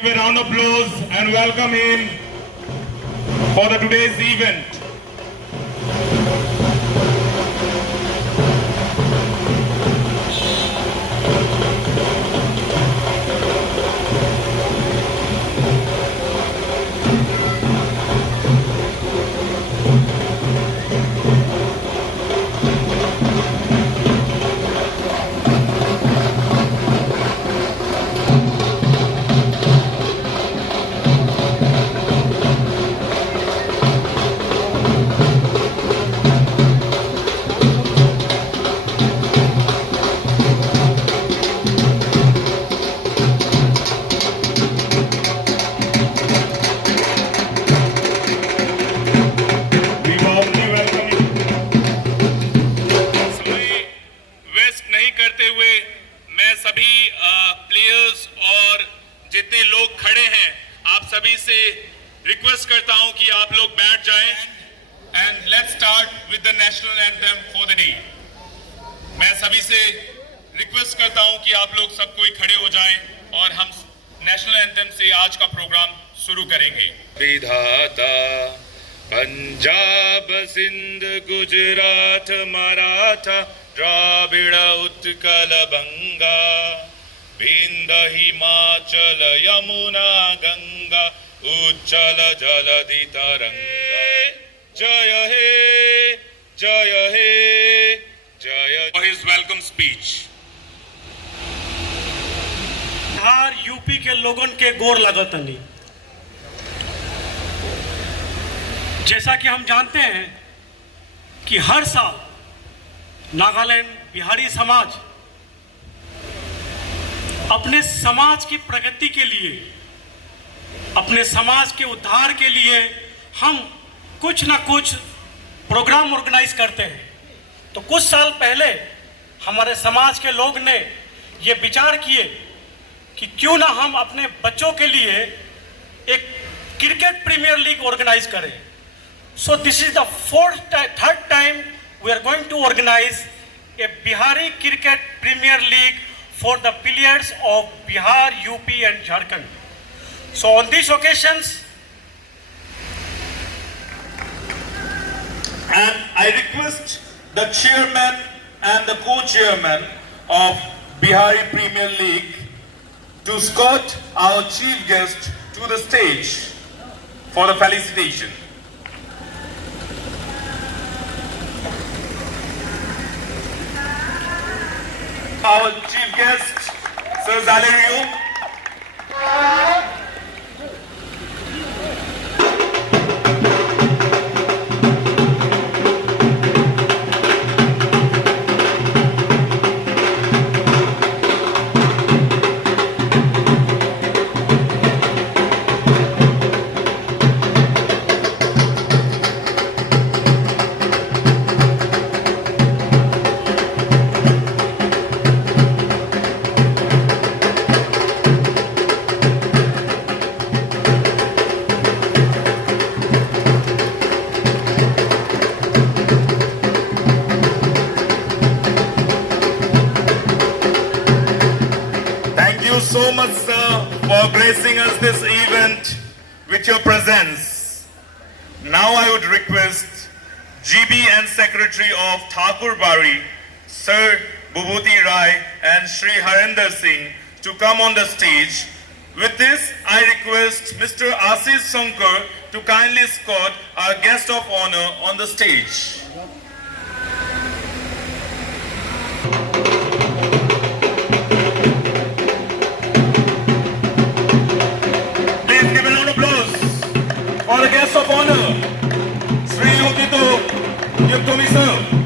Give a round of applause and welcome him for the today's event. जितने लोग खड़े हैं आप सभी से रिक्वेस्ट करता हूं कि आप लोग बैठ जाएं and let's start with the national anthem for the day. मैं सभी से रिक्वेस्ट करता हूं कि आप लोग सब कोई खड़े हो जाएं और हम नेशनल एंथम से आज का प्रोग्राम शुरू करेंगे। विधाता पंजाब सिंध गुजरात मराठा द्राविड़ उत्कल बंगा विंध्य हिमाचल यमुना गंगा उच्चल जलधि तरंगा जय हे जय हे जय। For his welcome speech. Bihar UP के लोगन के गोर लगतनी। जैसा कि हम जानते हैं कि हर साल नागालैंड बिहारी समाज अपने समाज की प्रगति के लिए, अपने समाज के उद्धार के लिए हम कुछ ना कुछ प्रोग्राम ऑर्गेनाइज करते हैं। तो कुछ साल पहले हमारे समाज के लोग ने ये विचार किए कि क्यों ना हम अपने बच्चों के लिए एक क्रिकेट प्रीमियर लीग ऑर्गेनाइज करें। So this is the third time we are going to organise a Bihari cricket premier league for the players of Bihar, UP and Jharkhand. So on these occasions, and I request the chairman and the co-chairman of Bihari Premier League to escort our chief guest to the stage for the felicitation. Our chief guest, Sir Zalerio. So much, sir, for gracing us this event with your presence. Now I would request GB and Secretary of Thakur Bari, Sir Bubhuti Rai and Shri Harinder Singh to come on the stage. With this, I request Mr. Ashish Shankar to kindly escort our guest of honor on the stage. For the guest of honor, Sri Yukito Yuktomi-san.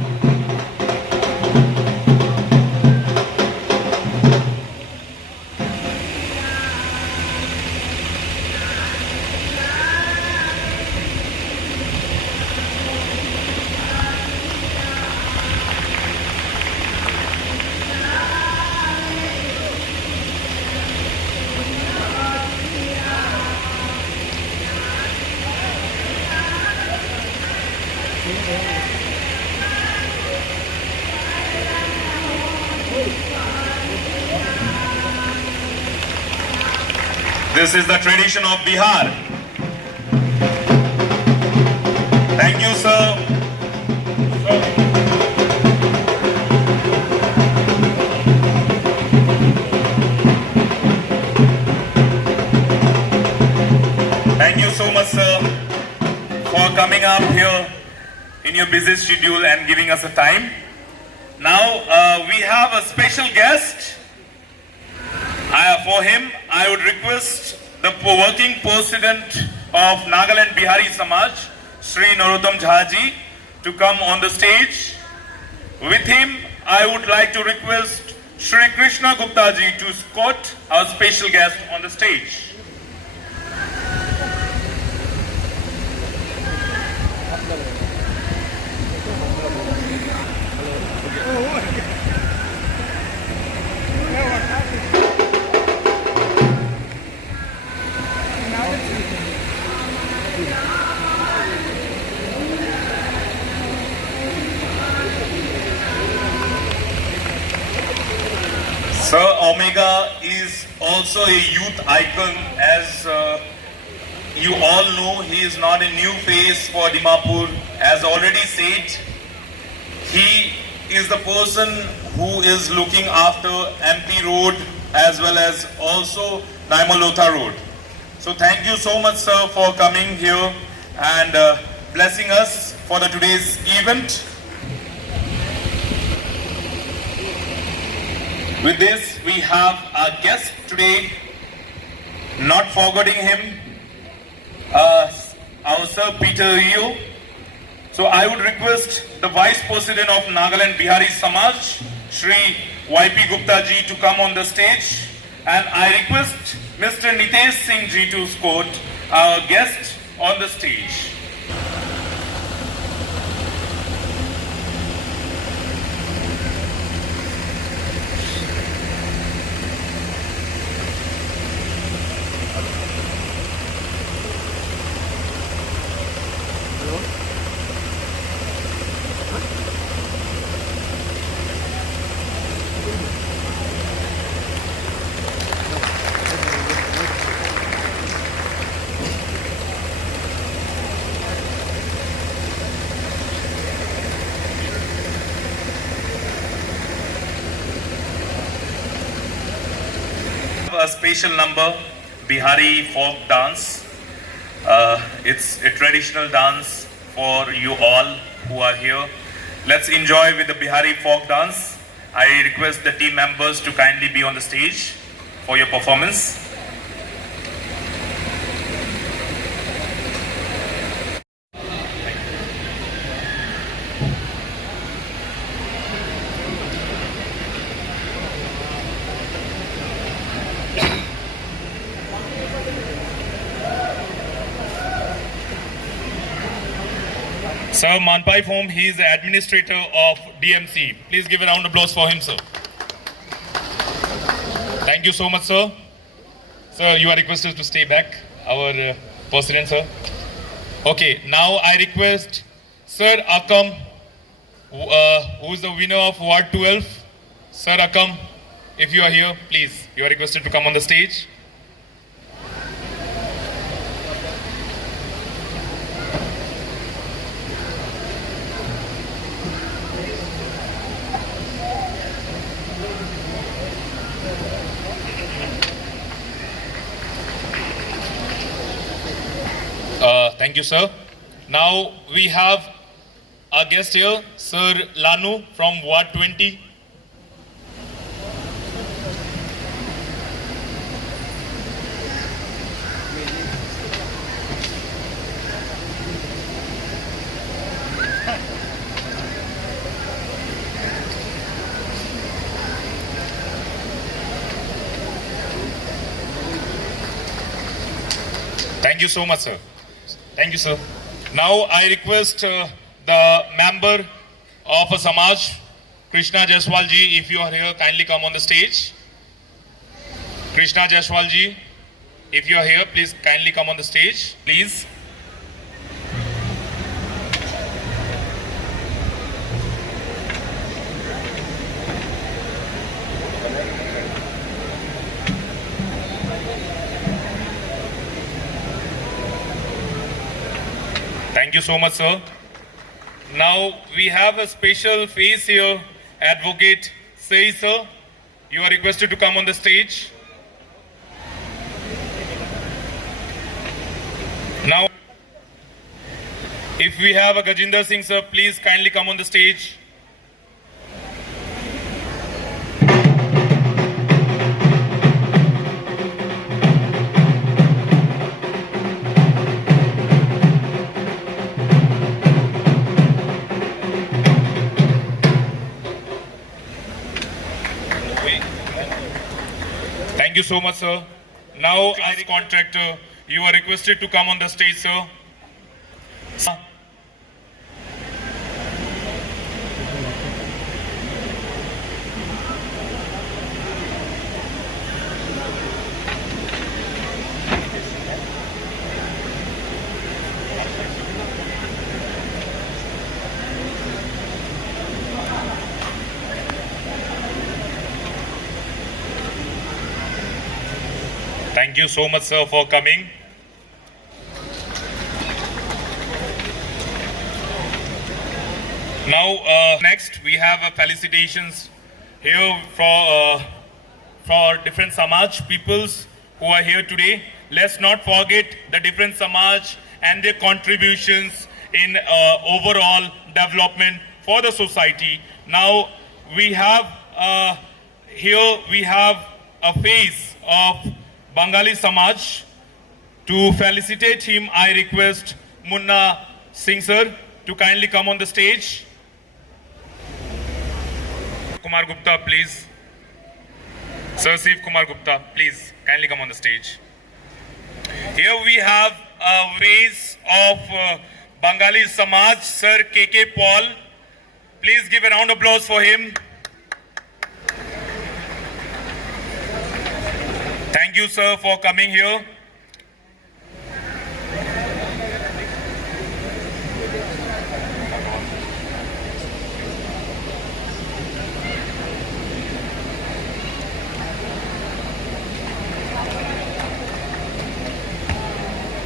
This is the tradition of Bihar. Thank you, sir. Thank you so much, sir, for coming up here in your busy schedule and giving us a time. Now, we have a special guest. For him, I would request the working president of Nagaland Bihari Samaj, Sri Narottam Jha ji, to come on the stage. With him, I would like to request Sri Krishna Gupta ji to escort our special guest on the stage. Sir, Omega is also a youth icon. As you all know, he is not a new face for Dimapur. As already said, he is the person who is looking after MP Road as well as also Naimalotha Road. So thank you so much, sir, for coming here and blessing us for the today's event. With this, we have our guest today, not forgetting him, our Sir Peter Rio. So I would request the Vice President of Nagaland Bihari Samaj, Sri YP Gupta ji, to come on the stage. And I request Mr. Nitesh Singh ji to escort our guest on the stage. A special number, Bihari folk dance. It's a traditional dance for you all who are here. Let's enjoy with the Bihari folk dance. I request the team members to kindly be on the stage for your performance. Sir Manpai Phom, he is the administrator of DMC. Please give a round of applause for him, sir. Thank you so much, sir. Sir, you are requested to stay back, our president, sir. Okay, now I request Sir Akam, who is the winner of Ward 12. Sir Akam, if you are here, please, you are requested to come on the stage. Thank you, sir. Now we have our guest here, Sir Lanu from Ward 20. Thank you so much, sir. Thank you, sir. Now I request the member of a Samaj, Krishna Jaiswal ji, if you are here, kindly come on the stage. Krishna Jaiswal ji, if you are here, please kindly come on the stage, please. Thank you so much, sir. Now we have a special face here, Advocate Sai, sir. You are requested to come on the stage. Now, if we have a Gajinder Singh, sir, please kindly come on the stage. Thank you so much, sir. Now, as contractor, you are requested to come on the stage, sir. Thank you so much, sir, for coming. Now, next we have felicitations here for different Samaj peoples who are here today. Let's not forget the different Samaj and their contributions in overall development for the society. Now, we have here we have a face of Bengali Samaj. To felicitate him, I request Munna Singh sir to kindly come on the stage. Kumar Gupta, please. Sir Siv Kumar Gupta, please kindly come on the stage. Here we have a face of Bengali Samaj, Sir KK Paul. Please give a round of applause for him. Thank you, sir, for coming here.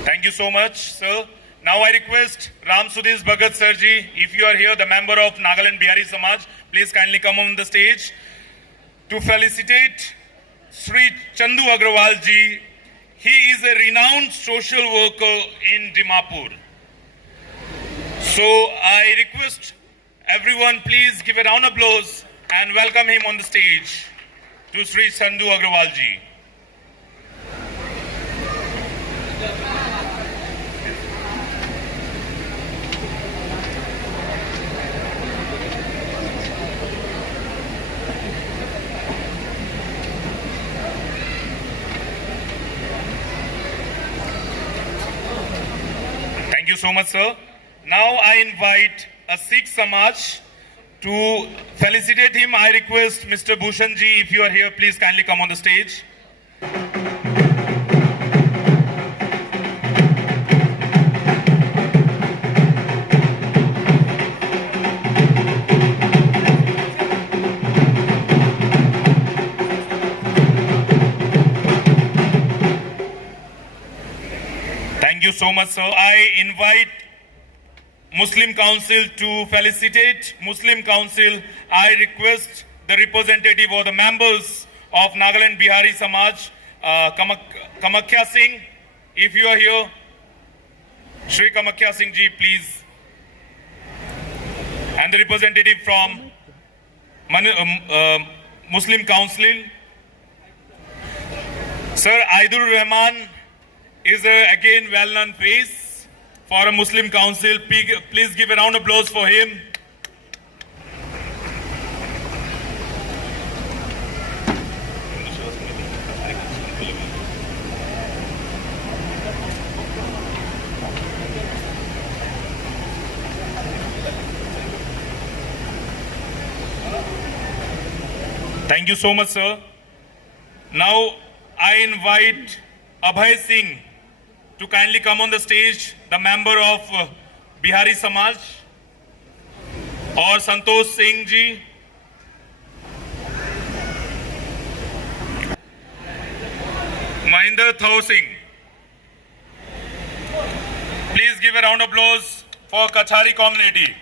Thank you so much, sir. Now I request Ram Sudhir Bhagat Sirji, if you are here, the member of Nagaland Bihari Samaj, please kindly come on the stage to felicitate Sri Chandu Agrawal ji. He is a renowned social worker in Dimapur. So I request everyone, please give a round of applause and welcome him on the stage to Sri Chandu Agrawal ji. Thank you so much, sir. Now I invite a Sikh Samaj to felicitate him. I request Mr. Bhushan ji, if you are here, please kindly come on the stage. Thank you so much, sir. I invite Muslim Council to felicitate Muslim Council. I request the representative or the members of Nagaland Bihari Samaj, Kamakhya Singh, if you are here. Shri Kamakhya Singh ji, please. And the representative from Muslim Council. Sir Aidul Rahman is again well-known face for a Muslim Council. Please give a round of applause for him. Thank you so much, sir. Now I invite Abhay Singh to kindly come on the stage, the member of Bihari Samaj, or Santosh Singh ji. Mahinder Thau Singh. Please give a round of applause for Kachari community.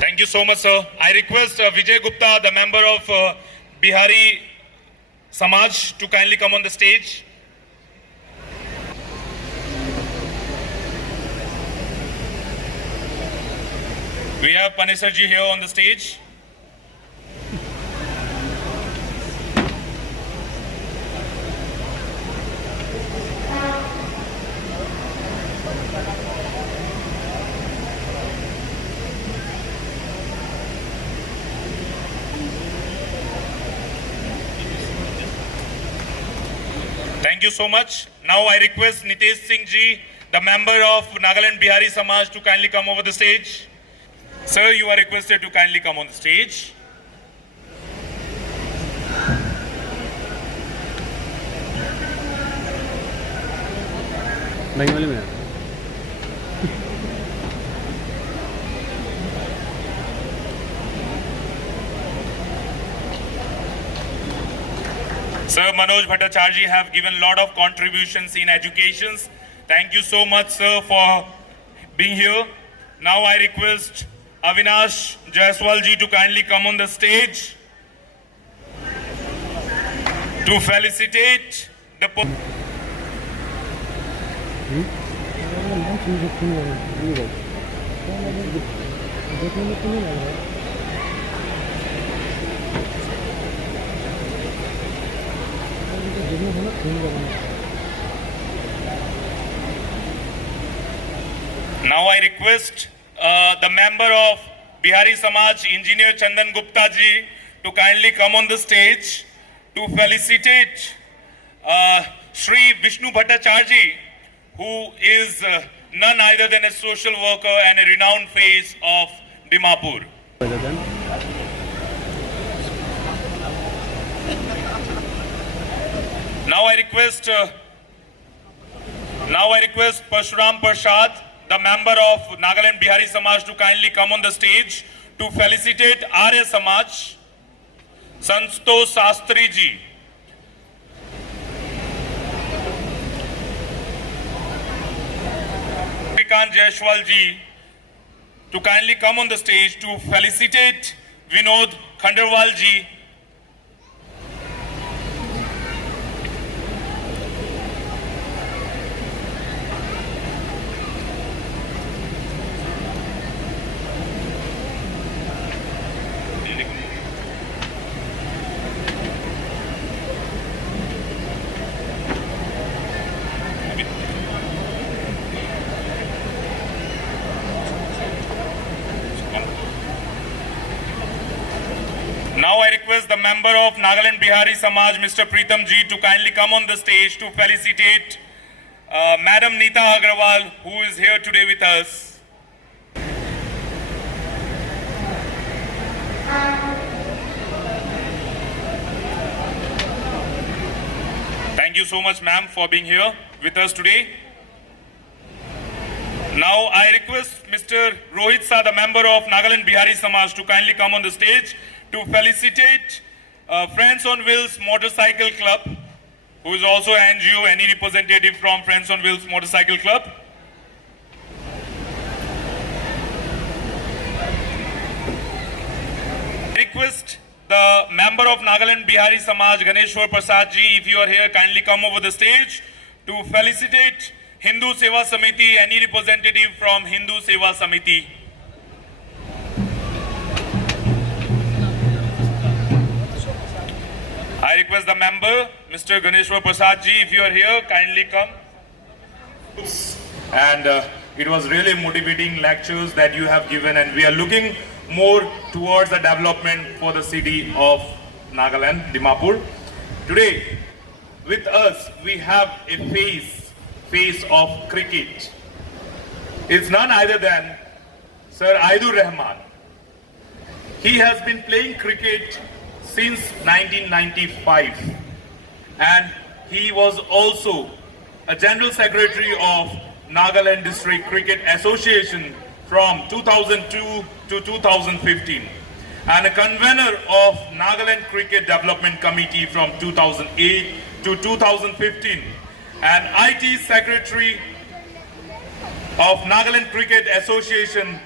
Thank you so much, sir. I request Vijay Gupta, the member of Bihari Samaj, to kindly come on the stage. We have Panesarji here on the stage. Thank you so much. Now I request Nitesh Singh ji, the member of Nagaland Bihari Samaj, to kindly come over the stage. Sir, you are requested to kindly come on the stage. Bengali में Sir Manoj Bhattacharya have given a lot of contributions in education. Thank you so much, sir, for being here. Now I request Avinash Jaiswal ji to kindly come on the stage to felicitate the Now I request the member of Bihari Samaj, Engineer Chandan Gupta ji, to kindly come on the stage to felicitate Shri Vishnu Bhattacharya, who is none other than a social worker and a renowned face of Dimapur. Now I request Parshuram Prasad, the member of Nagaland Bihari Samaj, to kindly come on the stage to felicitate Arya Samaj, Santosh Sastri ji. Shrikant Jaiswal ji to kindly come on the stage to felicitate Vinod Khanderwal ji. Now I request the member of Nagaland Bihari Samaj, Mr. Pritam ji, to kindly come on the stage to felicitate Madam Neeta Agrawal, who is here today with us. Thank you so much, ma'am, for being here with us today. Now I request Mr. Rohit Sa, the member of Nagaland Bihari Samaj, to kindly come on the stage to felicitate Friends on Wheels Motorcycle Club, who is also an NGO, any representative from Friends on Wheels Motorcycle Club. Request the member of Nagaland Bihari Samaj, Ganeshwar Prasad ji, if you are here, kindly come over the stage to felicitate Hindu Seva Samiti, any representative from Hindu Seva Samiti. I request the member, Mr. Ganeshwar Prasad ji, if you are here, kindly come. And it was really motivating lectures that you have given, and we are looking more towards the development for the city of Nagaland, Dimapur. Today, with us, we have a face of cricket. It's none other than Sir Aidur Rahman. He has been playing cricket since 1995, and he was also a General Secretary of Nagaland District Cricket Association from 2002 to 2015, and a convener of Nagaland Cricket Development Committee from 2008 to 2015, and IT Secretary of Nagaland Cricket Association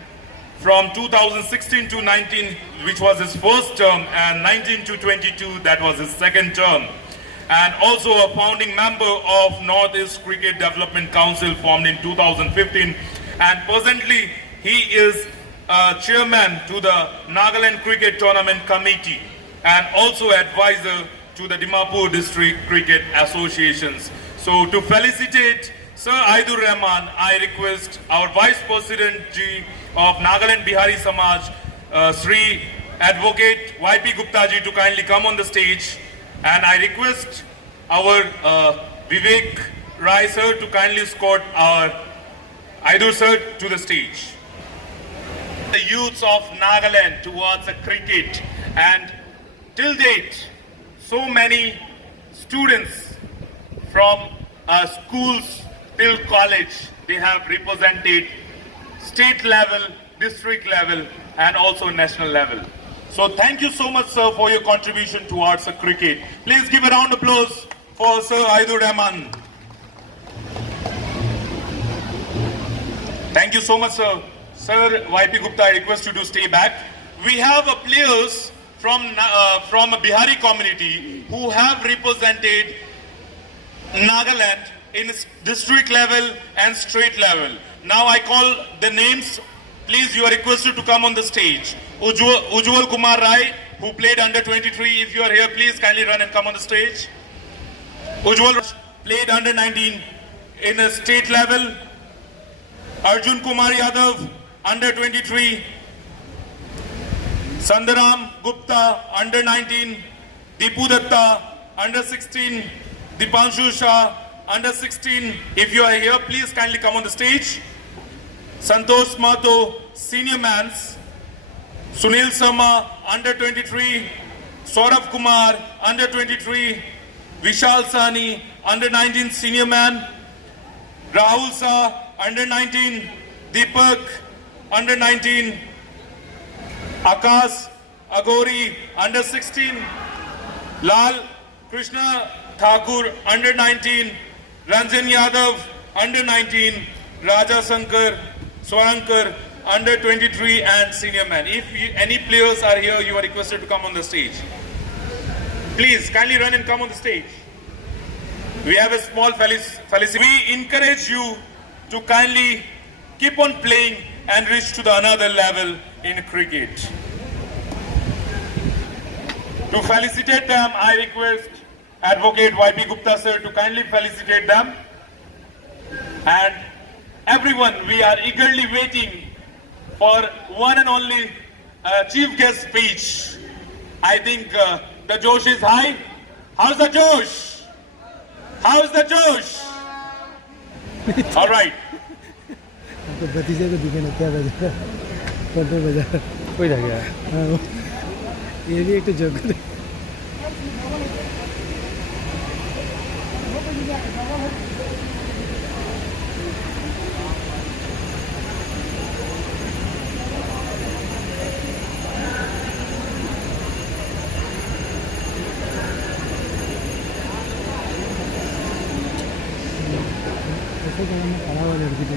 from 2016 to 19, which was his first term, and 19 to 22, that was his second term. And also a founding member of Northeast Cricket Development Council formed in 2015. And presently, he is chairman to the Nagaland Cricket Tournament Committee and also advisor to the Dimapur District Cricket Associations. So to felicitate Sir Aidur Rahman, I request our Vice President Ji of Nagaland Bihari Samaj, Sri Advocate YP Gupta Ji, to kindly come on the stage. And I request our Vivek Rai sir to kindly escort our Aidur sir to the stage. The youths of Nagaland towards the cricket, and till date, so many students from schools till college, they have represented state level, district level, and also national level. So thank you so much, sir, for your contribution towards the cricket. Please give a round of applause for Sir Aidur Rahman. Thank you so much, sir. Sir YP Gupta, I request you to stay back. We have players from a Bihari community who have represented Nagaland in district level and state level. Now I call the names. Please, you are requested to come on the stage. Ujwal Kumar Rai, who played under 23. If you are here, please kindly run and come on the stage. Ujwal played under 19 in a state level. Arjun Kumar Yadav, under 23. Sandaram Gupta, under 19. Deepu Datta, under 16. Dipanshu Shah, under 16. If you are here, please kindly come on the stage. Santosh Mato, senior mans. Sunil Sama, under 23. Saurabh Kumar, under 23. Vishal Sani, under 19, senior man. Rahul Shah, under 19. Deepak, under 19. Akash Agori, under 16. Lal Krishna Thakur, under 19. Ranjan Yadav, under 19. Raja Shankar Swankar, under 23, and senior man. If any players are here, you are requested to come on the stage. Please kindly run and come on the stage. We have a small felicity. We encourage you to kindly keep on playing and reach to the another level in cricket. To felicitate them, I request Advocate YP Gupta sir to kindly felicitate them. And everyone, we are eagerly waiting for one and only chief guest speech. I think the Josh is high. How's the Josh? How's the Josh? All right. तो भतीजे को दिखे ना क्या बजा कौन पे बजा कोई रह गया हाँ ये भी एक तो जोक है ऐसे जगह में खड़ा हुआ लड़की थी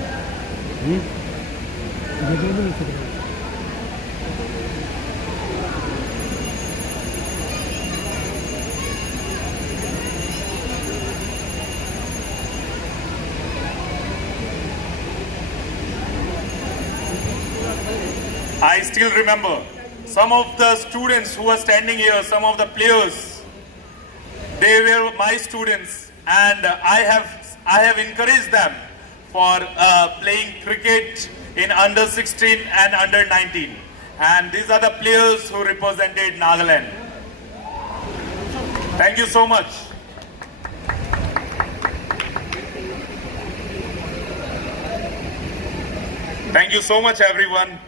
I still remember some of the students who were standing here, some of the players, they were my students, and I have encouraged them for playing cricket in under 16 and under 19. And these are the players who represented Nagaland. Thank you so much. Thank you so much, everyone.